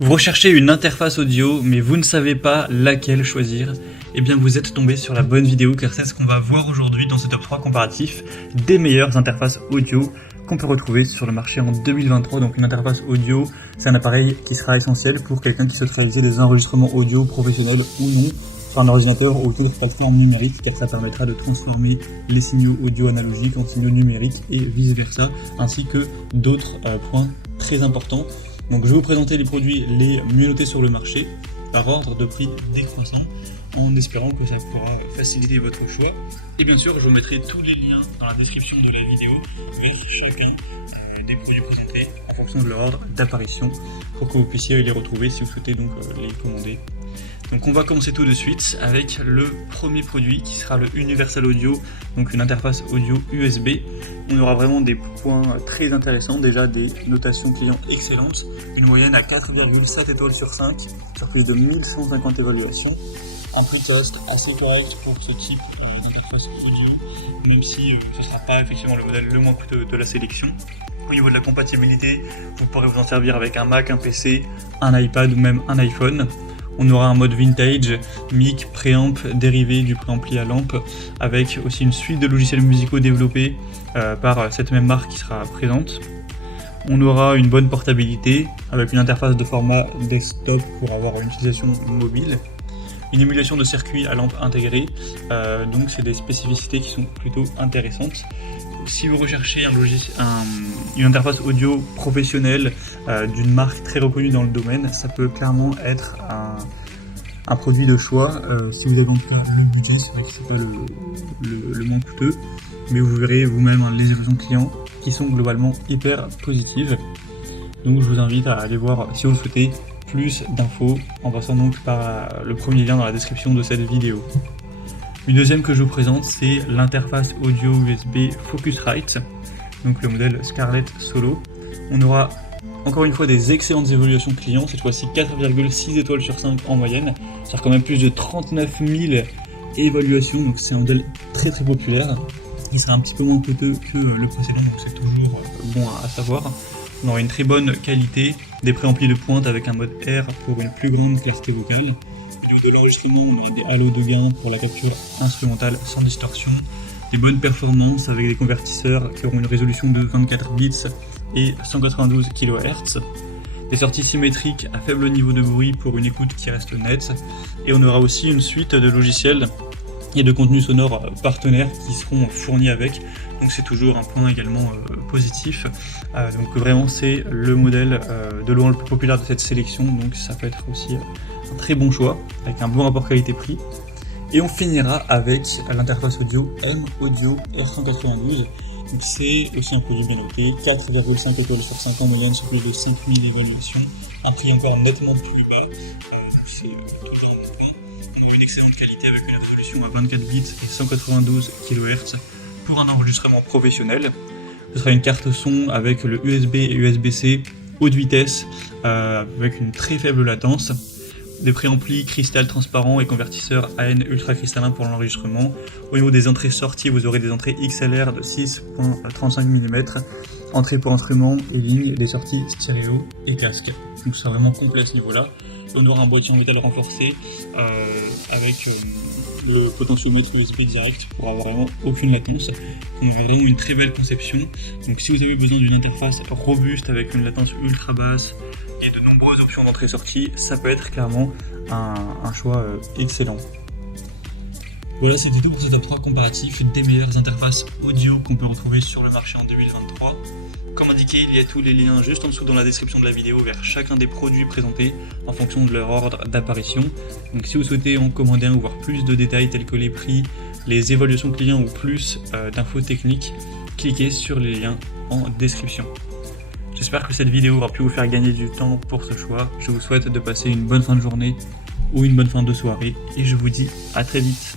Vous recherchez une interface audio, mais vous ne savez pas laquelle choisir? Eh bien, vous êtes tombé sur la bonne vidéo, car c'est ce qu'on va voir aujourd'hui dans ce top 3 comparatif des meilleures interfaces audio qu'on peut retrouver sur le marché en 2023. Donc une interface audio, c'est un appareil qui sera essentiel pour quelqu'un qui souhaite réaliser des enregistrements audio professionnels ou non sur un ordinateur ou autre plateforme numérique, car ça permettra de transformer les signaux audio analogiques en signaux numériques et vice versa, ainsi que d'autres points très importants. Donc je vais vous présenter les produits les mieux notés sur le marché par ordre de prix décroissant, en espérant que ça pourra faciliter votre choix. Et bien sûr, je vous mettrai tous les liens dans la description de la vidéo vers chacun des produits présentés en fonction de leur ordre d'apparition pour que vous puissiez les retrouver si vous souhaitez donc les commander. Donc on va commencer tout de suite avec le premier produit qui sera le Universal Audio, donc une interface audio USB. On aura vraiment des points très intéressants, déjà des notations clients excellentes, une moyenne à 4,7 étoiles sur 5 sur plus de 1150 évaluations. Un prix de reste assez correct pour ce type d'interface audio, même si ce ne sera pas effectivement le modèle le moins coûteux de la sélection. Au niveau de la compatibilité, vous pourrez vous en servir avec un Mac, un PC, un iPad ou même un iPhone. On aura un mode vintage, mic, préamp, dérivé du préampli à lampe, avec aussi une suite de logiciels musicaux développés par cette même marque qui sera présente. On aura une bonne portabilité, avec une interface de format desktop pour avoir une utilisation mobile. Une émulation de circuit à lampe intégrée, donc c'est des spécificités qui sont plutôt intéressantes. Si vous recherchez une interface audio professionnelle d'une marque très reconnue dans le domaine, ça peut clairement être un produit de choix. Si vous avez en tout cas le budget, c'est vrai que c'est pas le moins coûteux, mais vous verrez vous-même les évolutions clients qui sont globalement hyper positives. Donc je vous invite à aller voir, si vous le souhaitez, plus d'infos en passant donc par le premier lien dans la description de cette vidéo. Une deuxième que je vous présente, c'est l'interface audio USB Focusrite, donc le modèle Scarlett Solo. On aura encore une fois des excellentes évaluations clients, cette fois-ci 4,6 étoiles sur 5 en moyenne, c'est-à-dire quand même plus de 39 000 évaluations, donc c'est un modèle très très populaire. Il sera un petit peu moins coûteux que le précédent, donc c'est toujours bon à savoir. On aura une très bonne qualité, des préamplis de pointe avec un mode R pour une plus grande clarté vocale. Au niveau de l'enregistrement, on aura des halos de gain pour la capture instrumentale sans distorsion, des bonnes performances avec des convertisseurs qui auront une résolution de 24 bits et 192 kHz, des sorties symétriques à faible niveau de bruit pour une écoute qui reste nette, et on aura aussi une suite de logiciels et de contenus sonores partenaires qui seront fournis avec, donc c'est toujours un point également positif. Donc vraiment c'est le modèle de loin le plus populaire de cette sélection, donc ça peut être aussi un très bon choix avec un bon rapport qualité-prix. Et on finira avec l'interface audio M-Audio R192. Donc c'est aussi un produit bien noté, 4,5 étoiles sur 5 en moyenne sur plus de 5000 évaluations, un prix encore nettement plus bas, donc c'est toujours un bon. On aura une excellente qualité avec une résolution à 24 bits et 192 kHz pour un enregistrement professionnel. Ce sera une carte son avec le USB et USB-C haute vitesse avec une très faible latence. Des préamplis cristal transparent et convertisseurs AN ultra cristallin pour l'enregistrement. Au niveau des entrées-sorties, vous aurez des entrées XLR de 6,35 mm, entrée pour instruments et ligne, des sorties stéréo et casque. Donc c'est vraiment complet à ce niveau-là. On aura un boîtier en métal renforcé avec le potentiomètre USB direct pour avoir vraiment aucune latence. Donc vraiment une très belle conception. Donc si vous avez besoin d'une interface robuste avec une latence ultra basse et de nombreuses options d'entrée-sortie, ça peut être clairement un choix excellent. Voilà, c'était tout pour ce top 3 comparatif des meilleures interfaces audio qu'on peut retrouver sur le marché en 2023. Comme indiqué, il y a tous les liens juste en dessous dans la description de la vidéo vers chacun des produits présentés en fonction de leur ordre d'apparition. Donc si vous souhaitez en commander un ou voir plus de détails tels que les prix, les évaluations clients ou plus d'infos techniques, cliquez sur les liens en description. J'espère que cette vidéo aura pu vous faire gagner du temps pour ce choix. Je vous souhaite de passer une bonne fin de journée ou une bonne fin de soirée et je vous dis à très vite.